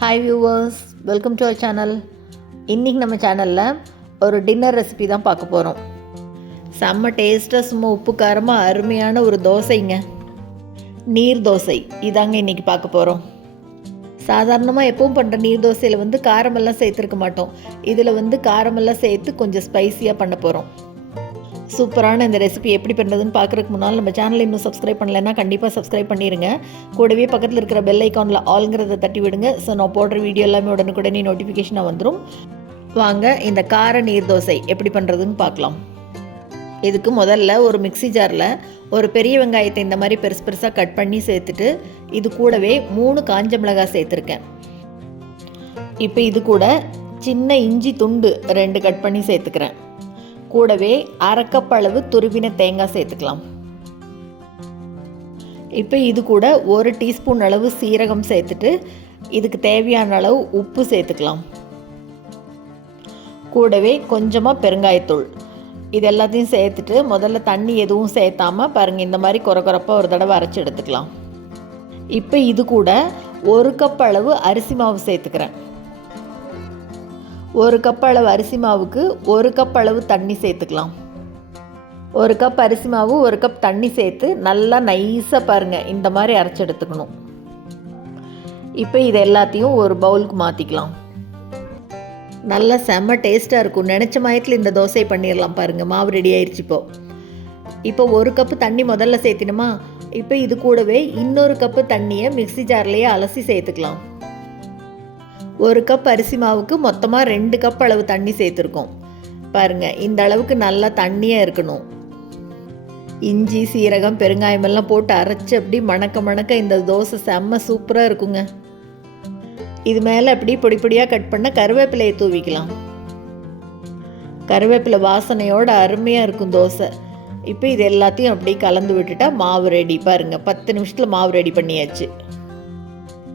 Hi viewers welcome to our channel இன்றைக்கி நம்ம சேனலில் ஒரு டின்னர் ரெசிபி தான் பார்க்க போகிறோம் செம்ம டேஸ்ட்டாக சும்மா உப்பு காரமாக அருமையான ஒரு தோசைங்க. நீர் தோசை. இதாங்க இன்றைக்கி பார்க்க போகிறோம் சாதாரணமாக எப்பவும் பண்ணுற நீர் தோசையில் வந்து காரமெல்லாம் சேர்த்துருக்க மாட்டோம். இதில் வந்து காரமெல்லாம் சேர்த்து கொஞ்சம் ஸ்பைசியாக பண்ண போகிறோம் சூப்பரான இந்த ரெசிபி எப்படி பண்ணுறதுன்னு பார்க்குறதுக்கு முன்னால் நம்ம சேனலை இன்னும் சப்ஸ்கிரைப் பண்ணலைன்னா கண்டிப்பாக சப்ஸ்கிரைப் பண்ணிடுங்க கூடவே பக்கத்தில் இருக்கிற பெல் ஐக்கானில் ஆளுங்கிறத தட்டி விடுங்க. ஸோ நான் போடுற வீடியோ எல்லாமே உடனுக்குடனே நோட்டிஃபிகேஷனாக வந்துடும் வாங்க இந்த கார நீர் தோசை எப்படி பண்ணுறதுன்னு பார்க்கலாம். இதுக்கு முதல்ல ஒரு மிக்ஸி ஜாரில் ஒரு பெரிய வெங்காயத்தை இந்த மாதிரி பெருசு பெருசாக கட் பண்ணி சேர்த்துட்டு இது கூடவே மூணு காஞ்ச மிளகாய் சேர்த்துருக்கேன். இப்போ இது கூட சின்ன இஞ்சி துண்டு ரெண்டு கட் பண்ணி சேர்த்துக்கிறேன். கூடவே அரைக்கப்பளவு அளவு துருவின தேங்காய் சேர்த்துக்கலாம். இப்போ இது கூட ஒரு டீஸ்பூன் அளவு சீரகம் சேர்த்துட்டு இதுக்கு தேவையான அளவு உப்பு சேர்த்துக்கலாம். கூடவே கொஞ்சமாக பெருங்காயத்தூள். இது எல்லாத்தையும் சேர்த்துட்டு முதல்ல தண்ணி எதுவும் சேர்த்தாமல் பாருங்கள் இந்த மாதிரி குறை குறைப்பாக ஒரு தடவை அரைச்சி எடுத்துக்கலாம். இப்போ இது கூட ஒரு கப் அளவு அரிசி மாவு சேர்த்துக்கிறேன். ஒரு கப் அளவு அரிசி மாவுக்கு ஒரு கப் அளவு தண்ணி சேர்த்துக்கலாம். ஒரு கப் அரிசி மாவு ஒரு கப் தண்ணி சேர்த்து நல்லா நைஸாக பாருங்கள் இந்த மாதிரி அரைச்சி எடுத்துக்கணும். இப்போ இது எல்லாத்தையும் ஒரு பவுலுக்கு மாற்றிக்கலாம் நல்லா செம்ம டேஸ்ட்டாக இருக்கும். நினச்ச மயத்தில் இந்த தோசை பண்ணிடலாம் பாருங்கள் மாவு ரெடி ஆயிடுச்சு இப்போ. இப்போ ஒரு கப்பு தண்ணி முதல்ல சேர்த்தினுமா? இப்போ இது கூடவே இன்னொரு கப்பு தண்ணியை மிக்ஸி ஜார்லேயே அலசி சேர்த்துக்கலாம். ஒரு கப் அரிசி மாவுக்கு மொத்தமாக ரெண்டு கப் அளவு தண்ணி சேர்த்துருக்கோம். பாருங்கள் இந்த அளவுக்கு நல்லா தண்ணியாக இருக்கணும். இஞ்சி சீரகம் பெருங்காயம் எல்லாம் போட்டு அரைச்சி அப்படி மணக்க மணக்க இந்த தோசை செம்ம சூப்பராக இருக்குங்க. இது மேலே அப்படி பொடி பொடியாக கட் பண்ண கருவேப்பிலையை தூவிக்கலாம். கருவேப்பிலை வாசனையோட அருமையாக இருக்கும் தோசை. இப்போ இது எல்லாத்தையும் அப்படியே கலந்து விட்டுட்டா மாவு ரெடி பாருங்கள் பத்து நிமிஷத்தில் மாவு ரெடி பண்ணியாச்சு.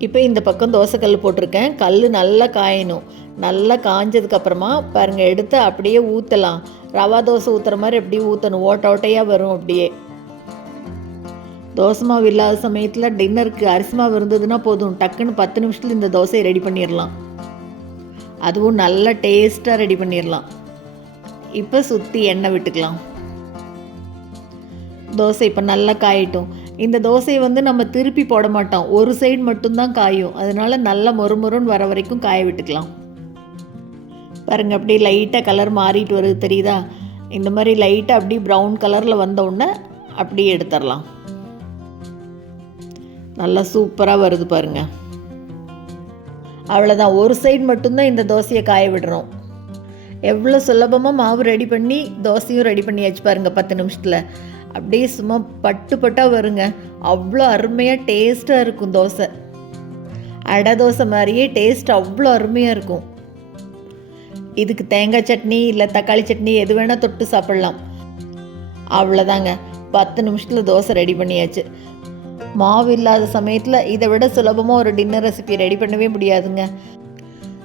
இப்போ இந்த பக்கம் தோசைக்கல் போட்டிருக்கேன். கல் நல்லா காயணும். நல்லா காஞ்சதுக்கப்புறமா பாருங்கள் எடுத்து அப்படியே ஊற்றலாம் ரவா தோசை ஊற்றுற மாதிரி அப்படியே ஊற்றணும் ஓட்ட ஓட்டையாக வரும் அப்படியே. தோசை மாவு இல்லாத சமயத்தில் டின்னருக்கு அரிசி மாவு இருந்ததுன்னா போதும். டக்குன்னு பத்து நிமிஷத்தில் இந்த தோசையை ரெடி பண்ணிடலாம். அதுவும் நல்லா டேஸ்ட்டாக ரெடி பண்ணிடலாம். இப்போ சுற்றி எண்ணெய் விட்டுக்கலாம். தோசை இப்போ நல்லா காயிட்டும். இந்த தோசையை வந்து நம்ம திருப்பி போட மாட்டோம். ஒரு சைடு மட்டும்தான் காயும். அதனால நல்லா மொறுமொறுன்னு வர வரைக்கும் காய விட்டுக்கலாம். பாருங்க அப்படியே லைட்டாக கலர் மாறிட்டு வருது தெரியுதா? இந்த மாதிரி லைட்டாக அப்படியே ப்ரௌன் கலரில் வந்தவுடனே அப்படியே எடுத்துடலாம். நல்லா சூப்பராக வருது பாருங்க. அவ்வளோதான் ஒரு சைடு மட்டும்தான் இந்த தோசையை காய விடுறோம். எவ்வளோ சுலபமாக மாவு ரெடி பண்ணி தோசையும் ரெடி பண்ணியாச்சு பாருங்கள் பத்து நிமிஷத்தில். அப்படியே சும்மா பட்டு பட்டாக வருங்க. அவ்வளோ அருமையாக டேஸ்ட்டாக இருக்கும் தோசை. அடை தோசை மாதிரியே டேஸ்ட் அவ்வளோ அருமையாக இருக்கும். இதுக்கு தேங்காய் சட்னி இல்லை தக்காளி சட்னி எது வேணால் தொட்டு சாப்பிட்லாம். அவ்வளோதாங்க. பத்து நிமிஷத்தில் தோசை ரெடி பண்ணியாச்சு. மாவு இல்லாத சமயத்தில் இதை விட சுலபமாக ஒரு டின்னர் ரெசிபி ரெடி பண்ணவே முடியாதுங்க.